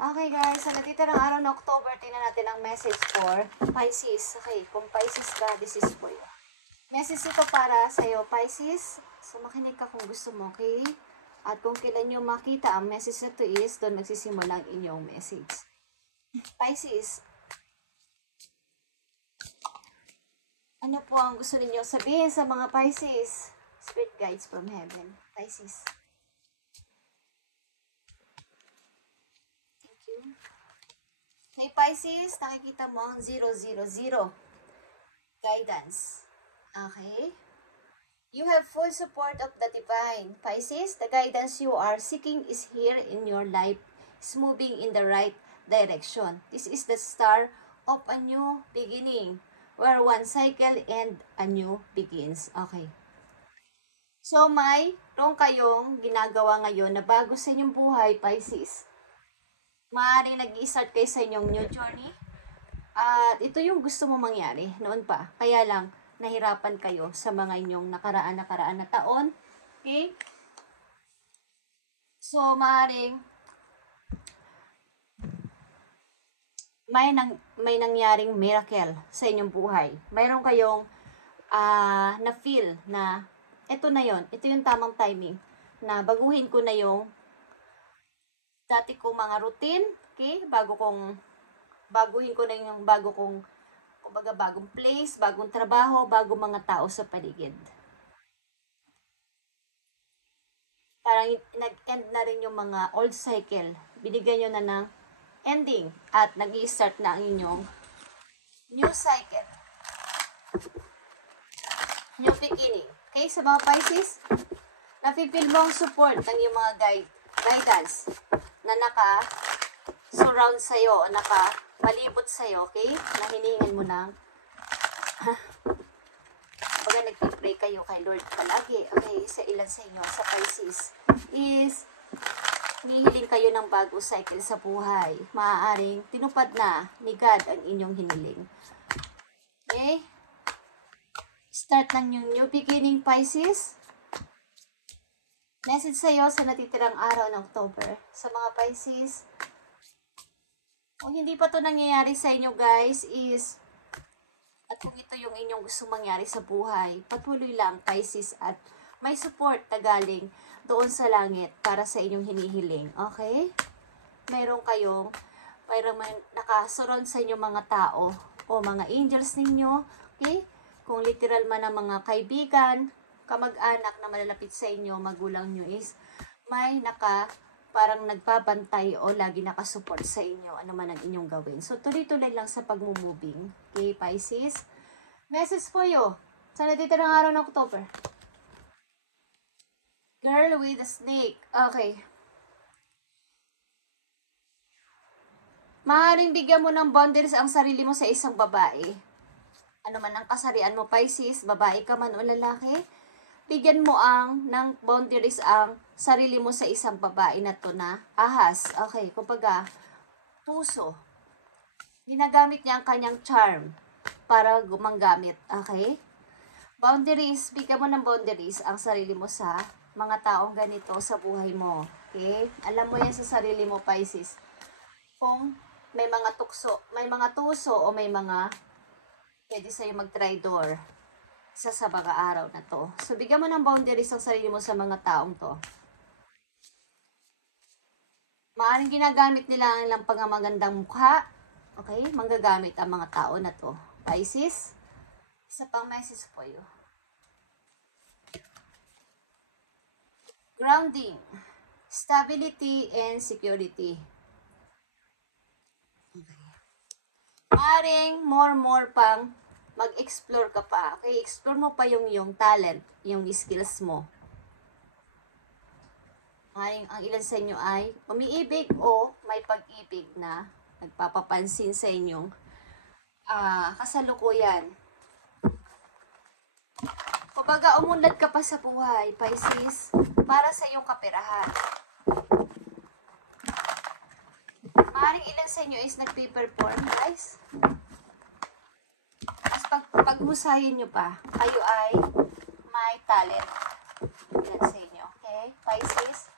Okay guys, sa natitirang araw na October, tingnan natin ang message for Pisces. Okay, kung Pisces ka, this is for you. Message ito para sa iyo, Pisces. So makinig ka kung gusto mo, okay? At kung kailan nyo makita ang message na ito is, doon magsisimula ang inyong message. Pisces, ano po ang gusto ninyo sabihin sa mga Pisces? Spirit guides from heaven. Pisces. Hey Pisces, nakikita mo ang 000. Guidance. Okay? You have full support of the divine. Pisces, the guidance you are seeking is here in your life, is moving in the right direction. This is the start of a new beginning, where one cycle and a new begins. Okay. So, mayroon kayong ginagawa ngayon na bago sa inyong buhay, Pisces. Maaaring nag-i-start kayo sa inyong new journey. At ito yung gusto mo mangyari noon pa. Kaya lang, nahirapan kayo sa mga inyong nakaraan na taon. Okay? So, maaaring may nangyaring miracle sa inyong buhay. Mayroon kayong na-feel na ito na yon, ito yung tamang timing na baguhin ko na yung dati kong mga routine, okay? Baguhin ko na yung kumbaga bagong place, bagong trabaho, bagong mga tao sa paligid. Parang nag-end na rin yung mga old cycle. Binigyan nyo na ng ending at nag-i-start na ang inyong new cycle. New beginning. Okay, sa mga Pisces, nafe-feel mo ang support ng yung mga guidance na naka-surround sa'yo, naka-palibot sa'yo, okay? Na hinihingan mo ng, pag nagpipray kayo kay Lord palagi, okay? Sa ilan sa inyo, sa Pisces, is, hinihiling kayo ng bagong cycle sa buhay. Maaaring tinupad na ni God ang inyong hiniling. Okay? Start ng new beginning, Pisces. Message sa'yo sa natitirang araw ng October. Sa mga Pisces, kung hindi pa to nangyayari sa inyo guys is, at kung ito yung inyong gusto mangyari sa buhay, patuloy lang Pisces at may support na galing doon sa langit para sa inyong hinihiling. Okay? Mayroong nakasurround sa inyo mga tao o mga angels ninyo. Okay? Kung literal man ang mga kaibigan, kamag-anak na malalapit sa inyo, magulang nyo is may parang nagbabantay o lagi nakasupport sa inyo, ano man ang inyong gawin. So, tuloy-tuloy lang sa pagmumoving. Okay, Pisces? Message for you sa natitirang araw ng October. Girl with a snake. Okay. Maaaring bigyan mo ng boundaries ang sarili mo sa isang babae. Ano man ang kasarian mo, Pisces, babae ka man o lalaki, bigyan mo ng boundaries ang sarili mo sa isang babae na to na ahas. Okay, kumbaga, puso. Ginagamit niya ang kanyang charm para gumamit. Okay? Boundaries, bigyan mo ng boundaries ang sarili mo sa mga taong ganito sa buhay mo. Okay? Alam mo yan sa sarili mo, Pisces. Kung may mga tuso o may mga pwede sa'yo mag-traitor sa mga araw na to. So, bigyan mo ng boundaries ang sarili mo sa mga taong to. Maaaring ginagamit nila ang ilang pangamagandang mukha. Okay? Manggagamit ang mga tao na to. Pisces, isa pang message for you. Grounding, stability, and security. Okay. Maaaring more pang mag-explore ka pa. Okay, explore mo pa yung talent, yung skills mo. Ang ilan sa inyo ay umiibig o may pag-ibig na nagpapapansin sa inyong kasalukuyan. Kumbaga, umunlad ka pa sa buhay, Pisces, para sa iyong kaperahan. Maaaring ilan sa inyo is nagpe-perform, guys. Paghusayin nyo pa, kayo ay may talent. Yan sa inyo. Okay? Pisces.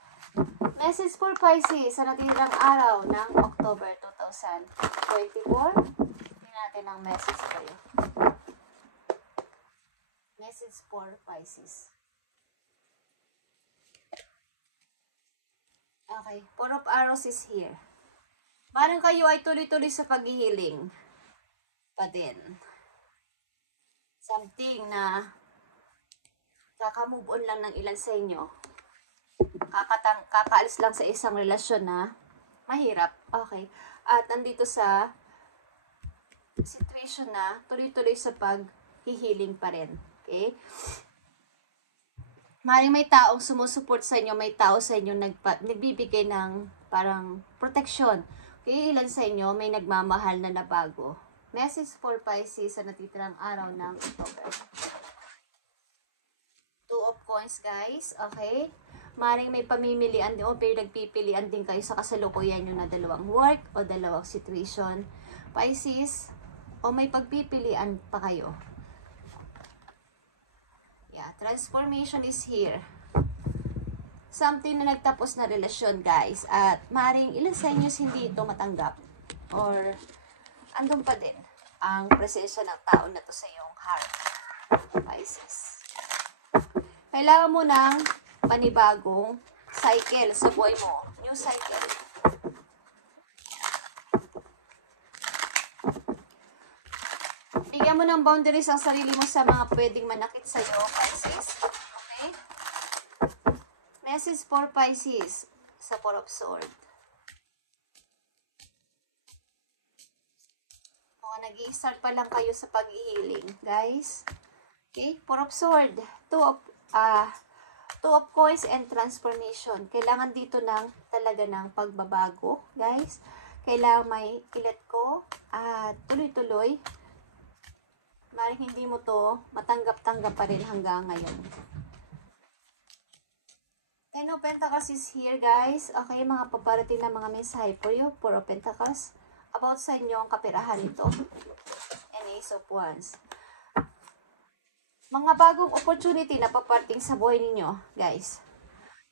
Message for Pisces sa natirang araw ng October 2024. Tingnan natin ang message kayo. Message for Pisces. Okay, Four of Arrows is here. Parang kayo ay tuloy-tuloy sa paghihiling pa din. Something na kaka-move on lang ng ilan sa inyo. Kakaalis lang sa isang relasyon na mahirap. Okay. At nandito sa situation na tuloy-tuloy sa paghihiling pa rin. Okay? Maring may taong sumusuport sa inyo, may tao sa inyo nagbibigay ng parang protection. Okay, ilan sa inyo may nagmamahal na nabago. Message for Pisces sa natitirang araw ng October. Two of Coins, guys. Okay? Maring may pamimilian din o nagpipilian din kayo sa kasalukuyan nyo na dalawang work o dalawang situation. Pisces, o may pagpipilian pa kayo. Yeah, transformation is here. Something na nagtapos na relasyon, guys. At maring ilan sa inyo hindi ito matanggap. Or andun pa din ang presensya ng tao na to sa iyong heart. Pisces. Kailangan mo ng panibagong cycle sa buhay mo. New cycle. Bigyan mo ng boundaries ang sarili mo sa mga pwedeng manakit sa iyo, Pisces. Okay? Message for Pisces sa Four of Swords. Mga nag-i-start pa lang kayo sa pag-healing, guys. Okay? Four of Swords. Two of Coins and transformation. Kailangan dito talaga ng pagbabago, guys. Kailangan may let go at tuloy-tuloy. Maring hindi mo to matanggap-tanggap pa rin hanggang ngayon. Ten of Pentacles is here, guys. Okay, mga paparating na mga mensahe for you. Four of Pentacles. About sa inyo ang kapirahan nito. And Ace of Wands. Mga bagong opportunity na paparating sa buhay ninyo, guys.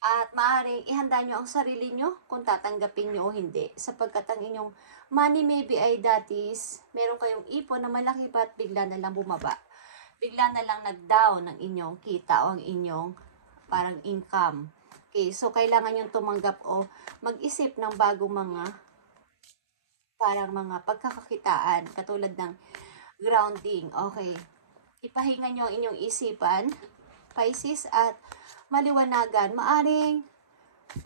At maaaring ihanda nyo ang sarili nyo kung tatanggapin nyo o hindi. Sapagkat ang inyong money maybe ay datis, meron kayong ipon na malaki pa at bigla na lang bumaba. Bigla na lang nag-down ang inyong kita o ang inyong parang income. Okay, so kailangan nyo tumanggap o mag-isip ng bagong parang mga pagkakakitaan, katulad ng grounding. Okay, ipahinga nyo ang inyong isipan, Pisces, at maliwanagan. Maaring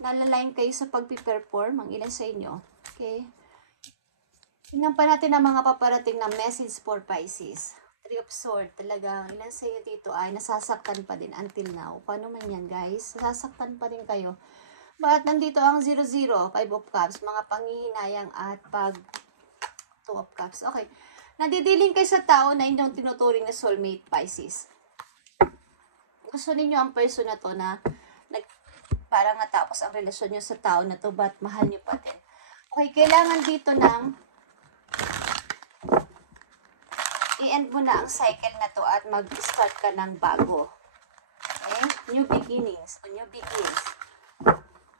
nalalain kayo sa pagpiperform ang ilan sa inyo. Okay, tingnan pa natin ang mga paparating na message for Pisces. Three of Swords, talagang ilan sa iyo dito ay nasasaktan pa din until now. Paano man yan, guys? Nasasaktan pa din kayo. But nandito ang 0-0, Five of Cups, mga panghihinayang at Two of Cups. Okay. Nadidiling kayo sa tao na inyong tinuturing na soulmate, Pisces. Gusto ninyo ang person na to na parang natapos ang relasyon nyo sa tao na to, but mahal nyo pa din. Okay, kailangan dito i-end mo na ang cycle na to at mag-start ka ng bago. Okay? New beginnings o new begins.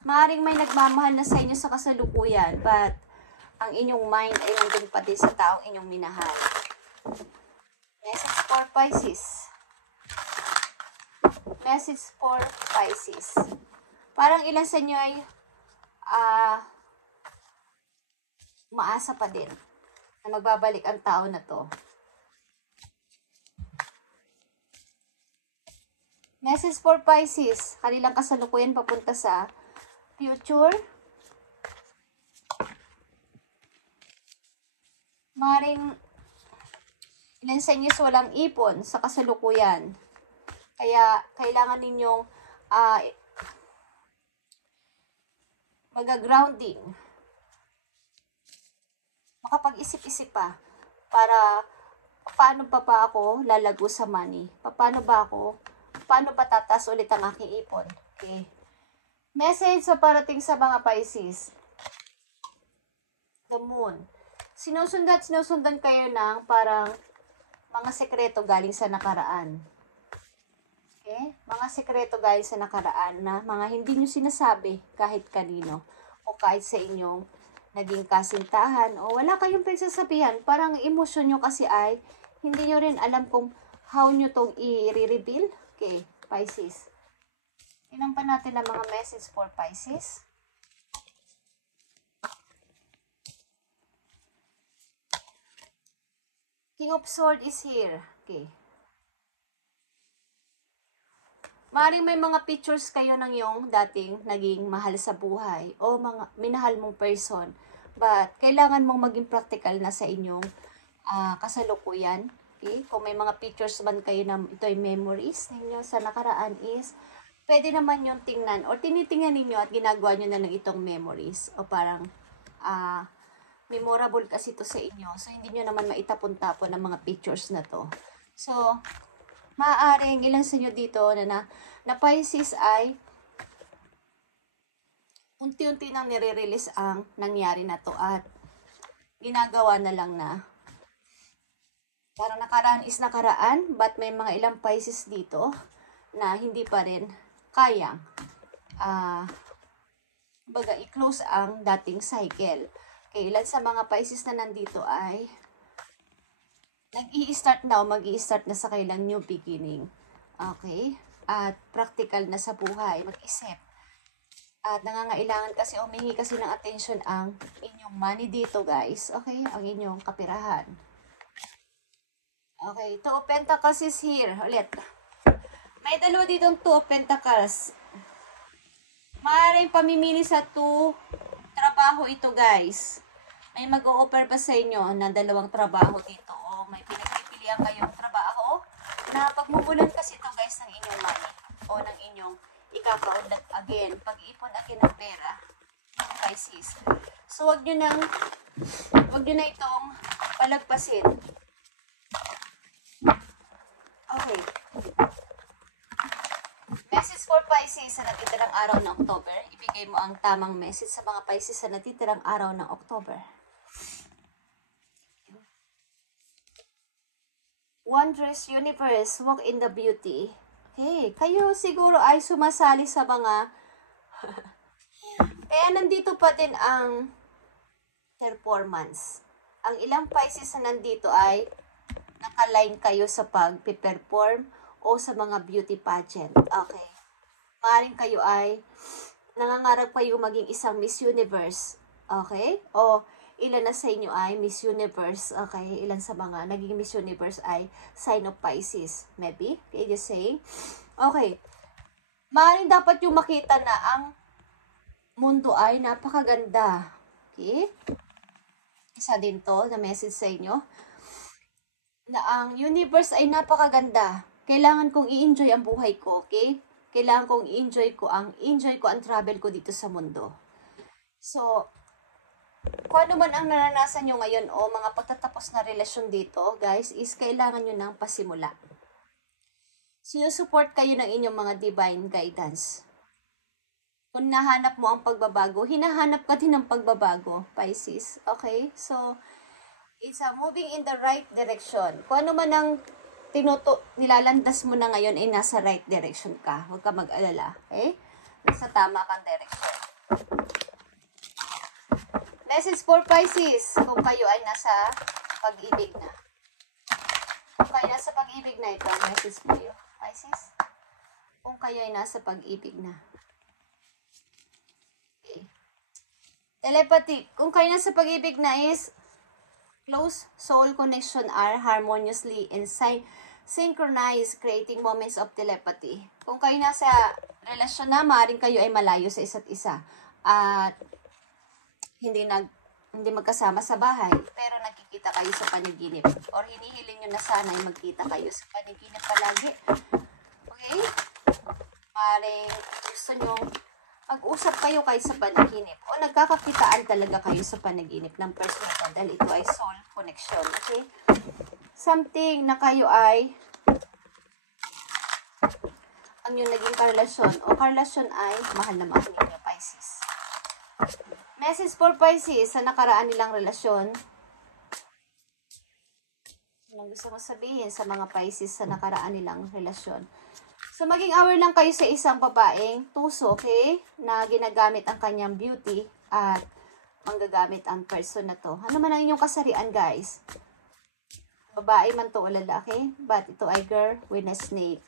Maaaring may nagmamahal na sa inyo sa kasalukuyan, but ang inyong mind ay nandun pa din sa taong inyong minahal. Message for Pisces. Message for Pisces. Parang ilan sa inyo ay maasa pa din na magbabalik ang tao na to. Message for Pisces. Kanilang kasalukuyan papunta sa future. Maring ilan sa inyo walang ipon sa kasalukuyan. Kaya kailangan ninyong mag-grounding. Makapag-isip-isip pa para paano pa ba ako lalago sa money? Paano ba tataas ulit ang aking ipon? Okay. Message sa parating sa mga Pisces. The Moon. Sinusundan kayo ng parang mga sekreto galing sa nakaraan. Okay? Mga sekreto guys sa nakaraan na mga hindi nyo sinasabi kahit kanino o kahit sa inyong naging kasintahan o wala kayong pagsasabihan. Parang emosyon nyo kasi ay hindi nyo rin alam kung how nyo tong i-reveal. Okay, Pisces. Tingnan pa natin ang mga message for Pisces. King of Swords is here. Okay. Maring may mga pictures kayo ng yung dating naging mahal sa buhay o mga minahal mong person. But kailangan mong maging practical na sa inyong kasalukuyan. Okay? Kung may mga pictures man kayo na ito ay memories ninyo sa nakaraan is pwede naman yung tingnan or tinitingnan ninyo at ginagawa nyo na ng itong memories o parang memorable kasi ito sa inyo. So, hindi nyo naman maitapon-tapon ang mga pictures na to. So, maaaring ilan sa inyo dito na Pisces ay unti-unti nang nire-release ang nangyari na to at ginagawa na lang na parang nakaraan is nakaraan but may mga ilang Pisces dito na hindi pa rin kayang baga i-close ang dating cycle. Okay, ilan sa mga Pisces na nandito ay nag-i-start na o mag-i-start na sa kailang new beginning. Okay? At practical na sa buhay, mag-isip. At nangangailangan kasi, umingi kasi ng attention ang inyong money dito, guys. Okay? Ang inyong kapirahan. Okay, Two of Pentacles is here. Ulit. May dalawa ditong Two of Pentacles. Maaaring pamimili sa trabaho ito, guys. May mag-o-offer ba sa inyo na dalawang trabaho dito o may pinagpipilian kayong trabaho na pagmumulan kasi ito guys ng inyong money o ng inyong ikakaunlad again, pag-ipon again ng pera ng Pisces. So wag nyo na itong palagpasin. Okay. Message for Pisces sa natitirang araw ng October. Ibigay mo ang tamang message sa mga Pisces sa natitirang araw ng October. Wondrous Universe, walk in the beauty. Okay, kayo siguro ay sumasali sa mga kaya nandito pa din ang performance. Ang ilang Pisces na nandito ay nakaline kayo sa pag-perform o sa mga beauty pageant. Okay. Maaaring kayo ay nangangarap kayo maging isang Miss Universe. Okay? O ilan na sa inyo ay Miss Universe. Okay? Ilan sa mga naging Miss Universe ay sign of Pisces. Maybe? Okay, just saying. Okay. Maaaring dapat yung makita na ang mundo ay napakaganda. Okay? Isa din to na message sa inyo. Na ang universe ay napakaganda. Kailangan kong i-enjoy ang buhay ko. Okay? Kailangan kong i-enjoy ko ang travel ko dito sa mundo. So, kung ano man ang naranasan nyo ngayon o mga pagtatapos na relasyon dito, guys, is kailangan nyo ng pasimula. Sinusupport kayo ng inyong mga divine guidance. Kung nahanap mo ang pagbabago, hinahanap ka din ng pagbabago, Pisces. Okay? So, it's moving in the right direction. Kung ano man ang nilalandas mo na ngayon ay nasa right direction ka. Huwag ka mag-alala. Okay? Nasa tama kang direction. Message for Pisces, kung kayo ay nasa pag-ibig na. Kung kayo nasa pag-ibig na, ito ang message for you, Pisces. Kung kayo ay nasa pag-ibig na. Okay. Telepathy, kung kayo nasa pag-ibig na is close soul connection are harmoniously and synchronized, creating moments of telepathy. Kung kayo nasa relasyon na, maaaring kayo ay malayo sa isa't isa. At hindi magkasama sa bahay, pero nagkikita kayo sa panaginip. Or hinihiling nyo na sana ay magkita kayo sa panaginip palagi. Okay? Maring gusto nyo mag-usap kayo sa panaginip. O nagkakakitaan talaga kayo sa panaginip ng person dahil ito ay soul connection. Okay? Something na kayo ay ang yung naging karelasyon o karelasyon ay mahal na mahal ninyo, Pisces. Message for Pisces sa nakaraan nilang relasyon. Anong gusto mo sabihin sa mga Pisces sa nakaraan nilang relasyon? So, maging aware lang kayo sa isang babaeng tuso, okay? Na ginagamit ang kanyang beauty at manggagamit ang person na to. Ano man ang inyong kasarian, guys? Babae man to o lalaki, but ito ay girl with a snake.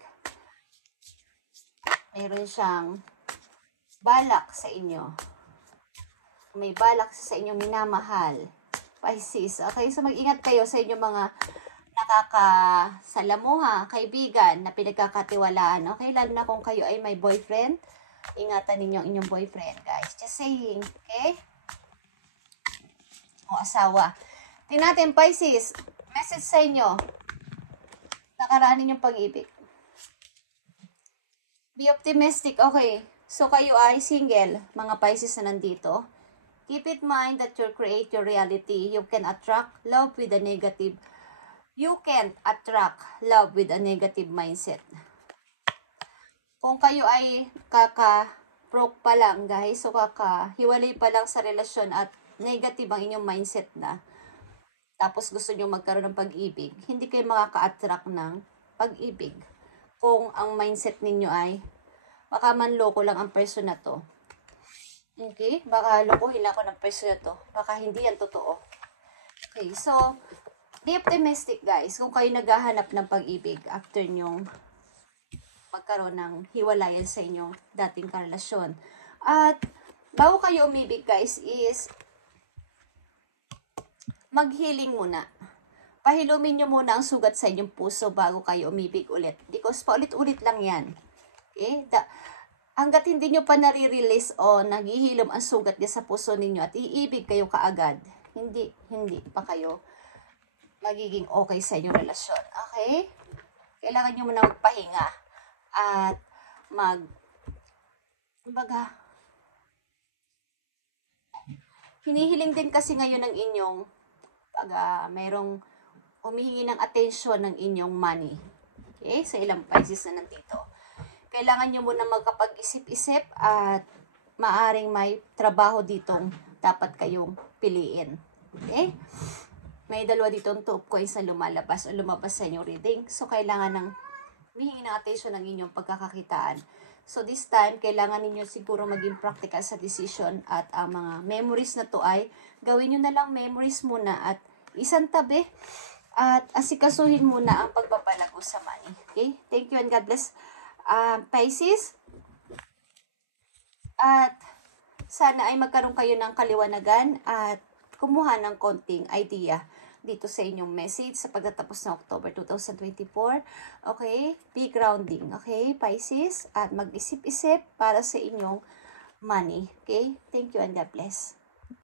Mayroon siyang balak sa inyo. May balak sa inyong minamahal. Pisces. Okay, so mag-ingat kayo sa inyong mga nakakasalamuha, kaibigan na pinagkakatiwalaan. Okay, lalo na kung kayo ay may boyfriend. Ingatan ninyo ang inyong boyfriend, guys. Just saying, okay? O asawa. Tingnan natin, Pisces. Message sa inyo. Nakaraan ninyong pag-ibig. Be optimistic. Okay. So, kayo ay single, mga Pisces na nandito. Keep in mind that you create your reality. You can attract love with a negative. You can't attract love with a negative mindset. Kung kayo ay kaka-broke pa lang, guys, so kaka-hiwalay pa lang sa relasyon at negative ang inyong mindset na, tapos gusto nyo magkaroon ng pag-ibig, hindi kayo makaka-attract ng pag-ibig. Kung ang mindset ninyo ay, baka manloko lang ang person na to. Okay? Baka lokohin ako ng person na to. Baka hindi yan totoo. Okay, so, be optimistic, guys. Kung kayo naghahanap ng pag-ibig after nyong magkaroon ng hiwalayan sa inyong dating karelasyon. At, bago kayo umibig, guys, is mag-healing muna. Pahilumin nyo muna ang sugat sa inyong puso bago kayo umibig ulit. Because paulit-ulit lang yan. Okay? Hanggat hindi nyo pa nare-release o naghihilom ang sugat niya sa puso ninyo at iibig kayo kaagad, hindi pa kayo magiging okay sa inyong relasyon. Okay? Kailangan nyo muna magpahinga at kumbaga, hinihiling din kasi ngayon ng inyong mayroong humihingi ng attention ng inyong money. Okay? Sa ilang Pisces na nandito. Kailangan nyo muna magkapag-isip-isip at maaring may trabaho ditong dapat kayong piliin. Okay? May dalawa ditong two of coins na lumabas sa inyong reading. So, kailangan ng humihingi ng attention ng inyong pagkakakitaan. So, this time, kailangan ninyo siguro maging practical sa decision at ang mga memories na to ay gawin nyo na lang memories muna at isang tabi at asikasuhin muna ang pagpapalago sa money. Okay? Thank you and God bless. Pisces, at sana ay magkaroon kayo ng kaliwanagan at kumuha ng konting idea dito sa inyong message sa pagtatapos ng October 2024. Okay? Be grounding. Okay, Pisces? At mag-isip-isip para sa inyong money. Okay? Thank you and God bless.